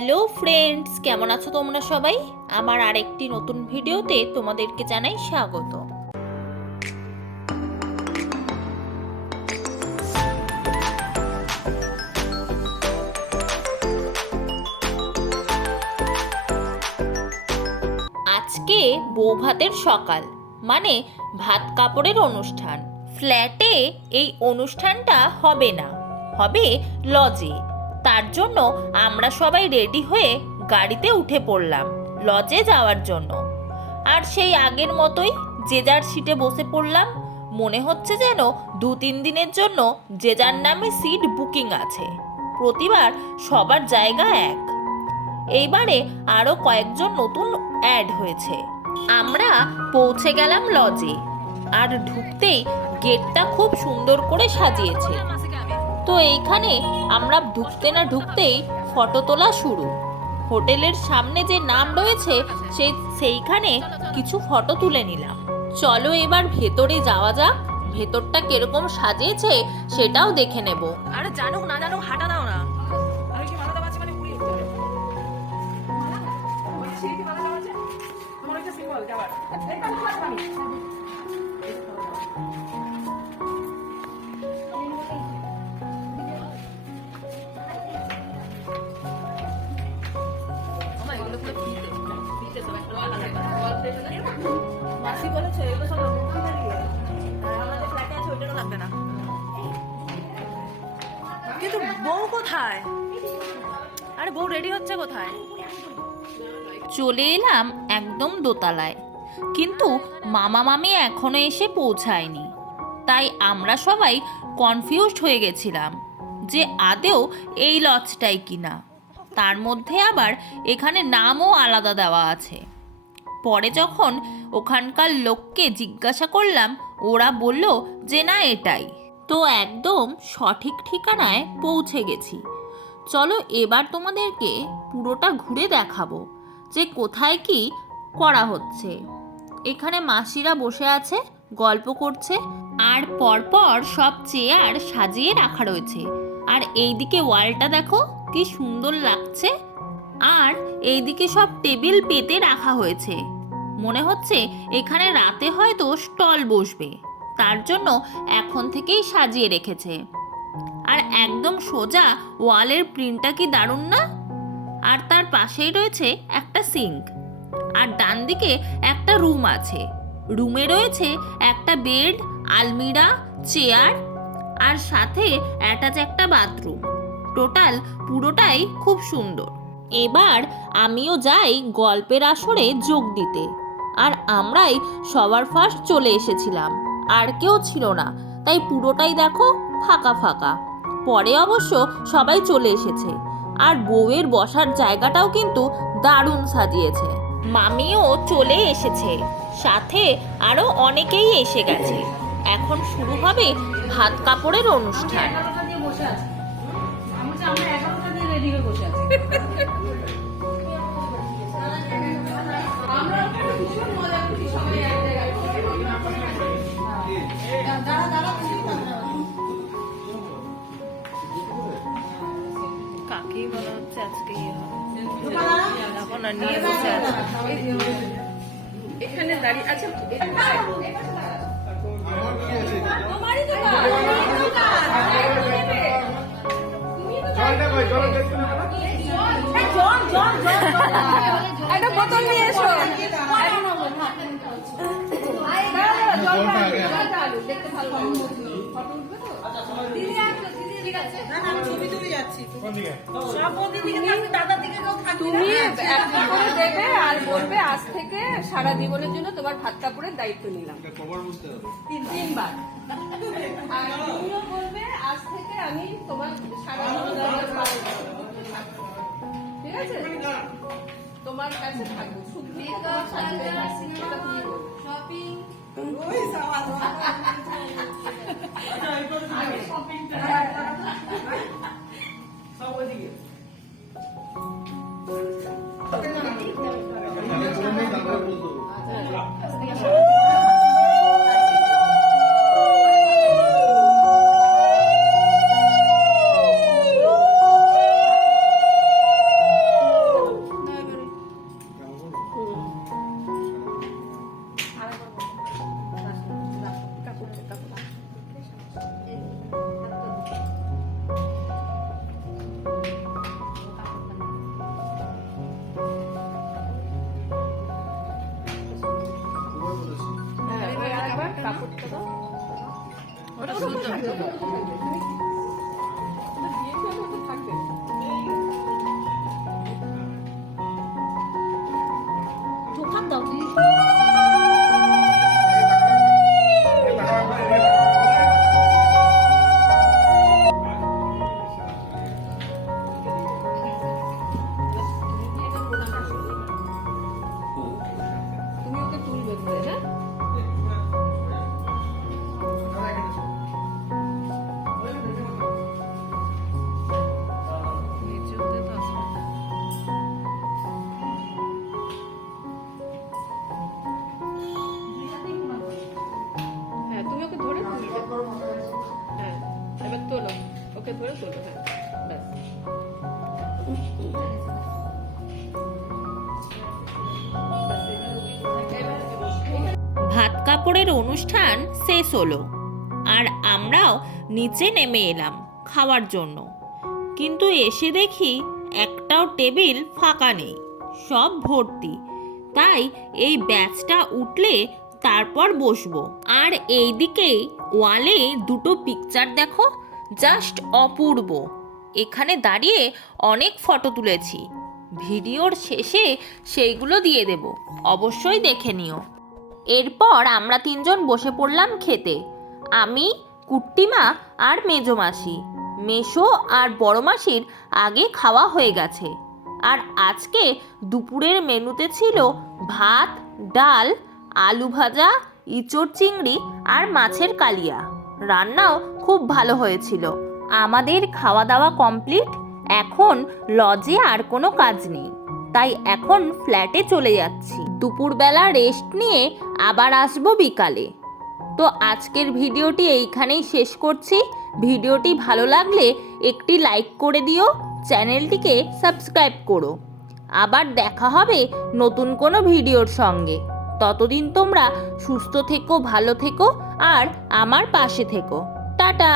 Hello friends, কেমন আছো তোমরা সবাই? আমার আরেকটি নতুন ভিডিওতে তোমাদেরকে জানাই স্বাগত। আজকে বৌভাতের সকাল, মানে ভাত কাপড়ের অনুষ্ঠান। ফ্ল্যাটে এই অনুষ্ঠানটা হবে না, হবে লজে। তার জন্য আমরা সবাই রেডি হয়ে গাড়িতে উঠে পড়লাম লজে যাওয়ার জন্য। আর সেই আগের মতোই যে যার সিটে বসে পড়লাম। মনে হচ্ছে যেন 2-3 দিনের জন্য যে যার নামে সিট বুকিং আছে। প্রতিবার সবার জায়গা এক। এইবারে আরও কয়েকজন নতুন অ্যাড হয়েছে। আমরা পৌঁছে গেলাম লজে, আর ঢুকতেই গেটটা খুব সুন্দর করে সাজিয়েছে। তো এইখানে আমরা ঢুকতে না ঢুকতেই ফটো তোলা শুরু। হোটেলের সামনে যে নাম রয়েছে সেইখানে কিছু ফটো তুলে নিলাম। চলো এবার ভেতরে যাওয়া যাক। ভেতরটা কিরকম সাজিয়েছে সেটাও দেখে নেব। আরে জানুক না জানুক হাঁটা দাও না। মাসি বলেছে এগুলো সব আমাদের ফ্ল্যাটে আছে, ওইটারও লাগবে না। কিন্তু বউ কোথায়? আরে বউ রেডি হচ্ছে কোথায়? চলে এলাম একদম দোতলায়, কিন্তু মামা মামি এখনো এসে পৌঁছায়নি। তাই আমরা সবাই কনফিউজড হয়ে গেছিলাম যে আদেও এই লজটাই কিনা। তার মধ্যে আবার এখানে নামও আলাদা দেওয়া আছে। পরে যখন ওখানকার লোককে জিজ্ঞাসা করলাম, ওরা বলল যে না এটাই। তো একদম সঠিক ঠিকানায় পৌঁছে গেছি। চলো এবার তোমাদেরকে পুরোটা ঘুরে দেখাবো যে কোথায় কি করা হচ্ছে। এখানে মাসিরা বসে আছে, গল্প করছে, আর পরপর সব চেয়ার সাজিয়ে রাখা রয়েছে। আর এইদিকে ওয়ালটা দেখো কি সুন্দর লাগছে। আর এইদিকে সব টেবিল পেতে রাখা হয়েছে। মনে হচ্ছে এখানে রাতে হয়তো স্টল বসবে, তার জন্য এখন থেকেই সাজিয়ে রেখেছে। আর একদম সোজা ওয়ালের প্রিন্টটা কি দারুণ না? আর তার পাশেই রয়েছে একটা সিঙ্ক। আর ডান দিকে একটা রুম আছে। রুমে রয়েছে একটা বেড, আলমিরা, চেয়ার, আর সাথে অ্যাটাচ একটা বাথরুম। টোটাল পুরোটাই খুব সুন্দর। এবার আমিও যাই গল্পের আসরে যোগ দিতে। আর আমরাই সবার ফার্স্ট চলে এসেছিলাম, আর কেউ ছিল না। তাই পুরোটাই দেখো ফাঁকা ফাঁকা। পরে অবশ্য সবাই চলে এসেছে। আর বউয়ের বসার জায়গাটাও কিন্তু দারুণ সাজিয়েছে। মামিও চলে এসেছে, সাথে আরো অনেকেই এসে গেছে। এখন শুরু হবে ভাত কাপড়ের অনুষ্ঠান। কাকেই বলা হচ্ছে আজকে এখন আর নিয়ে বসে আছে এখানে দাঁড়িয়ে। আচ্ছা একটা বোতল নিয়ে এসো। তুমি একটা করে দেবে আর বলবে আজ থেকে সারা জীবনের জন্য তোমার ভাত কাপড়ের দায়িত্ব নিলাম 3বার। আর তুমিও বলবে আজ থেকে আমি তোমার সারা জীবনের, ঠিক আছে? তোমার কাছে থাকবো শপিং। থাকবে। ভাত দাও। তুমি ওকে তুলবে ধরে, হ্যাঁ? হ্যাঁ, তুমি ওকে ধরে তুলবে। হ্যাঁ, এবার তোলো, ওকে ধরে তোলো। হ্যাঁ, ব্যাস। ভাত কাপড়ের অনুষ্ঠান শেষ হলো আর আমরাও নিচে নেমে এলাম খাওয়ার জন্য, কিন্তু এসে দেখি একটাও টেবিল ফাঁকা নেই, সব ভর্তি। তাই এই ব্যাচটা উঠলে তারপর বসবো। আর এইদিকেই ওয়ালে দুটো পিকচার দেখো, জাস্ট অপূর্ব। এখানে দাঁড়িয়ে অনেক ফটো তুলেছি, ভিডিওর শেষে সেইগুলো দিয়ে দেব, অবশ্যই দেখে নিও। এরপর আমরা তিনজন বসে পড়লাম খেতে, আমি, কুট্টিমা আর মেজো মাসি। মেশো আর বড় মাসির আগে খাওয়া হয়ে গেছে। আর আজকে দুপুরের মেনুতে ছিল ভাত, ডাল, আলু ভাজা, ইঁচড় চিংড়ি আর মাছের কালিয়া। রান্নাও খুব ভালো হয়েছিল। আমাদের খাওয়া দাওয়া কমপ্লিট। এখন লজে আর কোনো কাজ নেই, তাই এখন ফ্ল্যাটে চলে যাচ্ছি। দুপুরবেলা রেস্ট নিয়ে আবার আসবো বিকালে। তো আজকের ভিডিওটি এইখানেই শেষ করছি। ভিডিওটি ভালো লাগলে একটি লাইক করে দিও, চ্যানেলটিকে সাবস্ক্রাইব করো। আবার দেখা হবে নতুন কোনো ভিডিওর সঙ্গে। ততদিন তোমরা সুস্থ থেকো, ভালো থেকো আর আমার পাশে থেকো। টাটা।